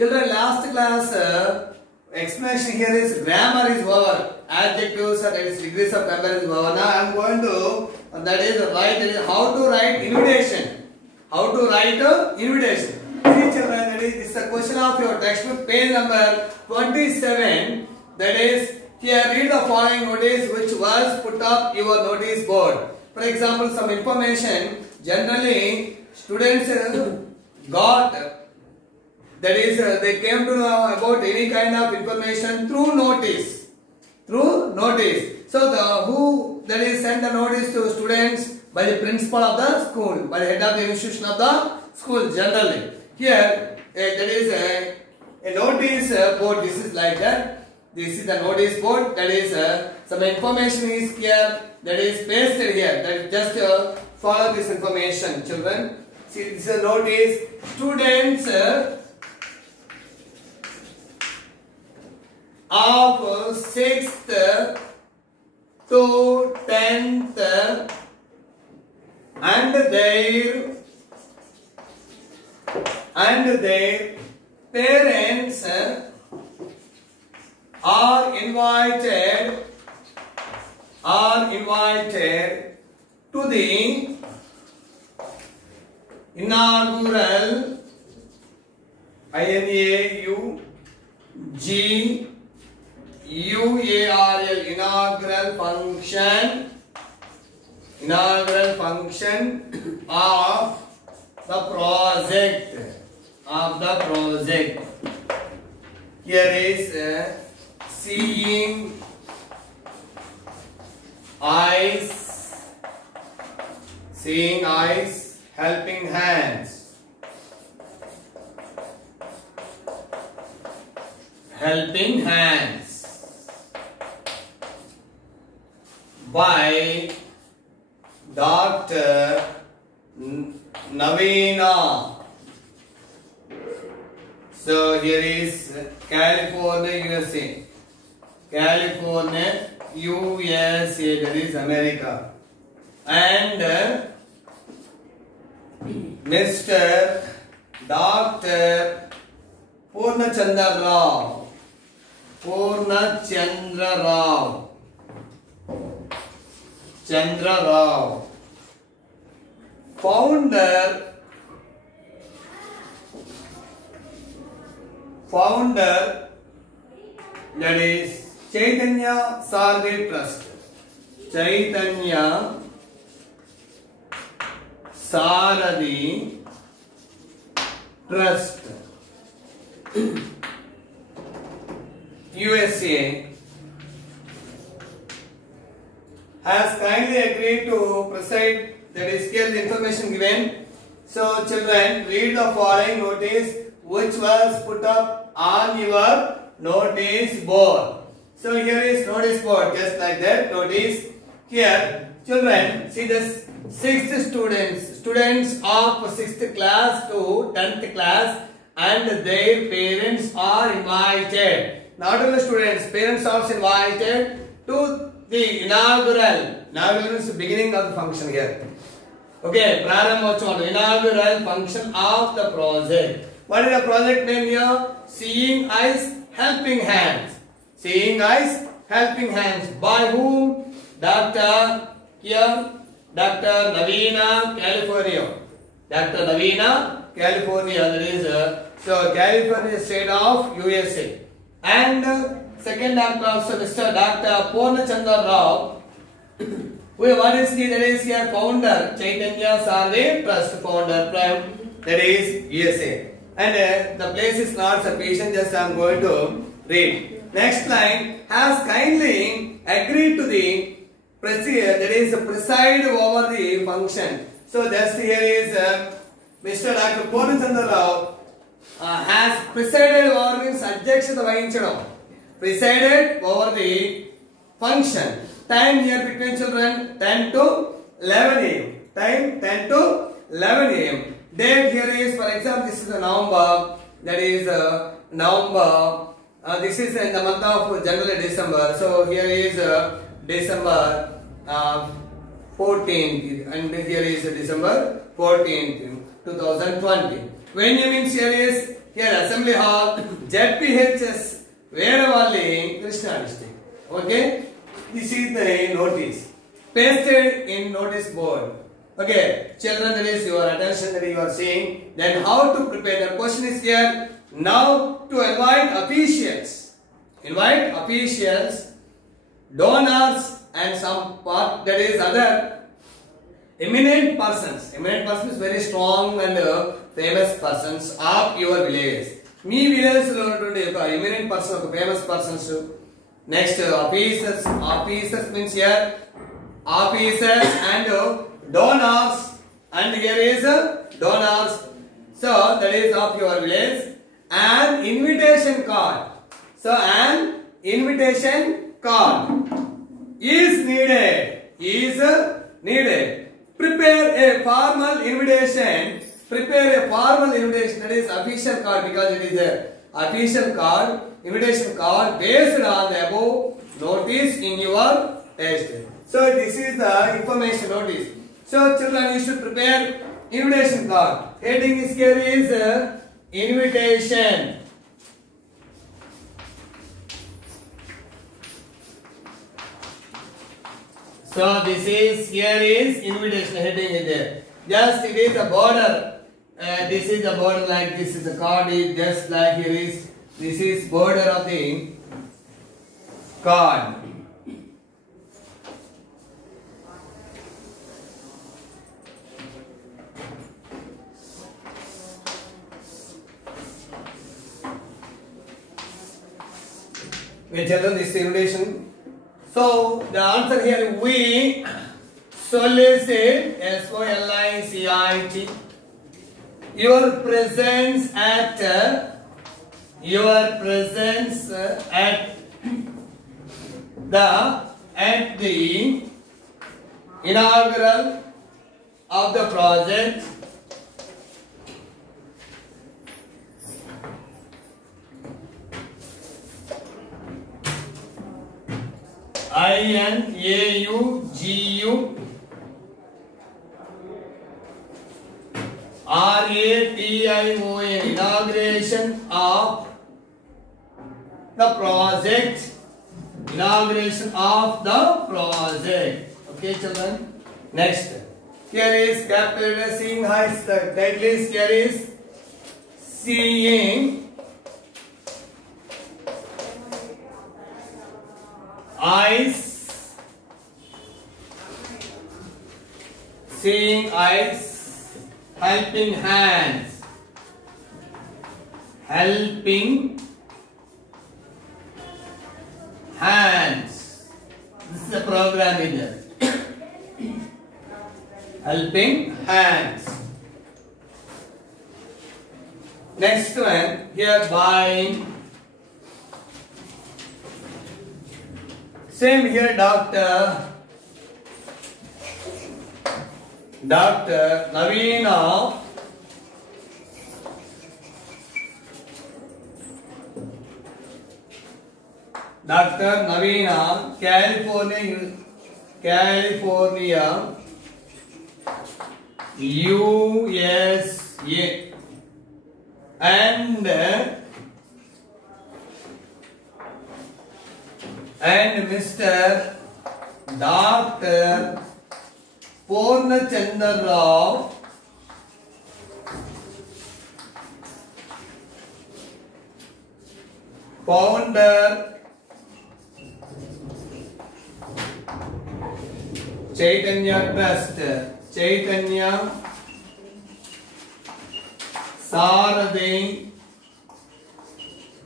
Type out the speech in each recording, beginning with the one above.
Children, last class explanation here is grammar is over. Adjectives that is degrees of comparison is over. Now I am going to write how to write invitation. How to write invitation. See children, this is a question of your textbook, page number 27. That is, here read the following notice which was put up your notice board. For example, some information generally students got. That is, they came to know about any kind of information through notice. Through notice. So that is sent the notice to students by the principal of the school, by the head of the institution of the school generally. Here there is a notice board. This is like that. This is the notice board. That is some information is here. That is pasted here. That is just follow this information, children. See, this is a notice. Students of 6th to 10th and their parents are invited to the inaugural INAUGUARL inaugural function of the project. Here is seeing eyes, helping hands, by Dr. Navina. So here is California, USA. California, USA, that is America. And Mr. Dr. Purnachandra Rao, founder that is Chaitanya Sarvi Trust. Chaitanya Sarvi Trust, USA, has kindly agreed to preside. That is here the information given. So children, read the following notice which was put up on your notice board. So here is notice board, just like that. Notice here, children, see this 6th students of 6th class to 10th class and their parents are invited. Not only students, parents are also invited to the inaugural is the beginning of the function here. Okay, inaugural function of the project. What is the project name here? Seeing eyes, helping hands. Seeing eyes, helping hands. By whom? Dr. Navina, California. Dr. Navina, California. That is so California state of USA. And second doctor also Mr. Dr. Purnachandra Rao. What is the that is here founder? Chaitanya Sarvi Trust founder from that is USA. And the place is not sufficient, just I am going to read. Next line, has kindly agreed to the preside over the function. So that's here is Mr. Dr. Purnachandra Rao has presided over means adhyakshata vahinchadam. Presided over the function. Time here between children 10 to 11 a.m. Time 10 to 11 a.m. Date here is, for example, this is November. That is November. This is in the month of generally December. So here is December 14th, and here is December 14th, 2020. When you means here is here Assembly Hall, ZPHS, Veeravalli, Krishna district. Okay, this is the notice pasted in notice board. Okay, children, that is your attention that you are seeing. Then how to prepare? The question is here now to invite officials, donors, and some part, that is other eminent persons. Eminent persons, very strong and famous persons of your village. Me village lo untundi eminent person, famous persons. Next officers. Officers means here officers and donors, and here is donors. So that is of your village. An invitation card. So an invitation card is needed. Prepare a formal invitation. That is official card, because it is a official card, invitation card based on the above notice in your test. So this is the information notice. So children, you should prepare invitation card. Heading is here is invitation. So this is, here is invitation, heading is there. Just it is a border. This is a border, like this is the card is just like here is. This is border of the card. We tell them this invitation. So the answer here, we solicit, SOLICIT, your presence at the inaugural of the project INAUGU RATION, inauguration of the project. Okay, children. Next, here is capital seeing heights. The title is here is seeing eyes, helping hands, This is a program in there. Helping hands. Next one, here buying. Same here, Dr. Navina California, USA, and Mr. Dr. Purnachandra Rao, founder Chaitanya Trust, Chaitanya Saradi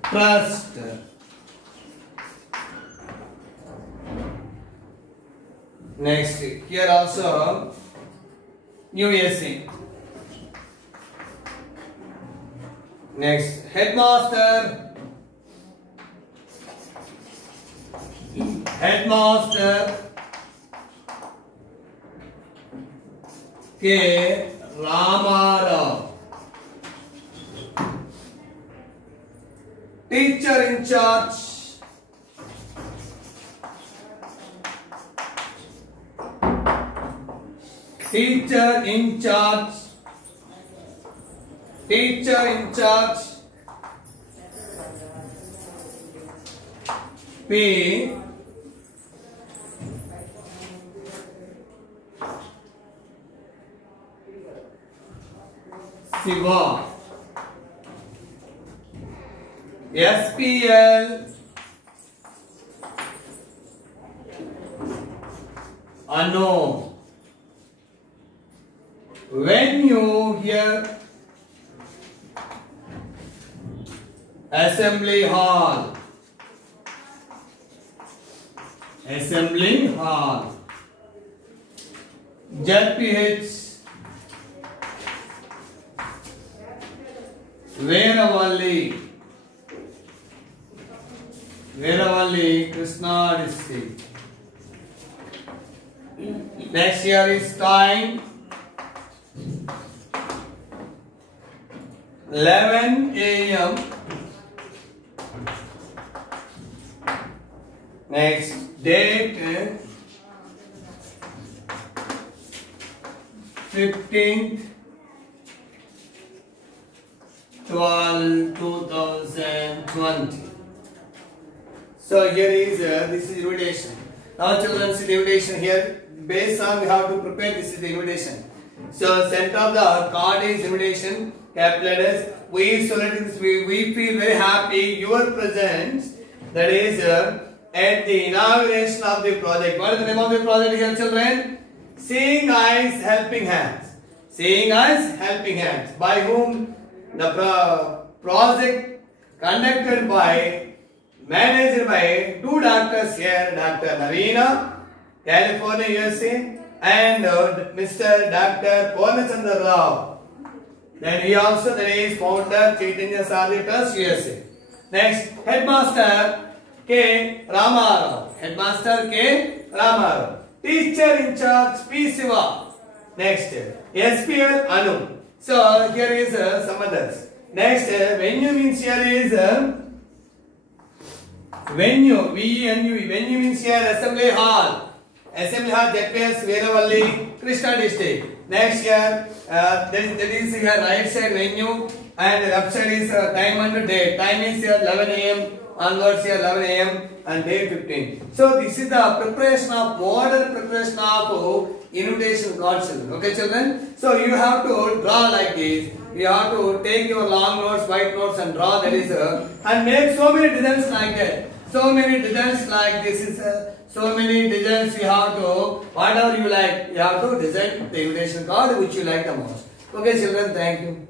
Trust. Next, here also USA. Next, headmaster K. Ramarao. Teacher in charge P Siva. SPL Anu. When you hear assembly hall, ZPH Veeravalli, Krishna district. Next year is time 11 a.m. Next date 15th 12/2020. So here is this is invitation. Now children, see the invitation here. Based on we have to prepare. This is the invitation. So center of the card is invitation. Capital letters. We selected this. We feel very happy your presence. That is at the inauguration of the project. What is the name of the project here, children? Seeing Eyes Helping Hands. Seeing Eyes Helping Hands. By whom? The project conducted by, managed by two doctors here, Dr. Navina, California, USA, and Mr. Dr. Purnachandra Rao. Then he also, that is founder Chaitanya Sadhi Trust, USA. Next, Headmaster K. Ramarao. Headmaster K. Ramarao. Teacher in charge P. Siva. Next, SPL Anu. So here is some others. Next, venue means here is venue. VNU. Venue means here assembly hall. Assembly hall ZPS Veeravalli, Krishna district. Next here that is here right side venue and left side is time and date. Time is here 11 a.m. onwards here 11 a.m. and day 15. So this is the preparation of modern preparation of invitation card, children. Okay, children. So you have to draw like this. You have to take your long notes, white notes, and draw. That is and make so many designs like that. So many designs like this is so many designs you have to, whatever you like, you have to design the invitation card which you like the most. Okay, children. Thank you.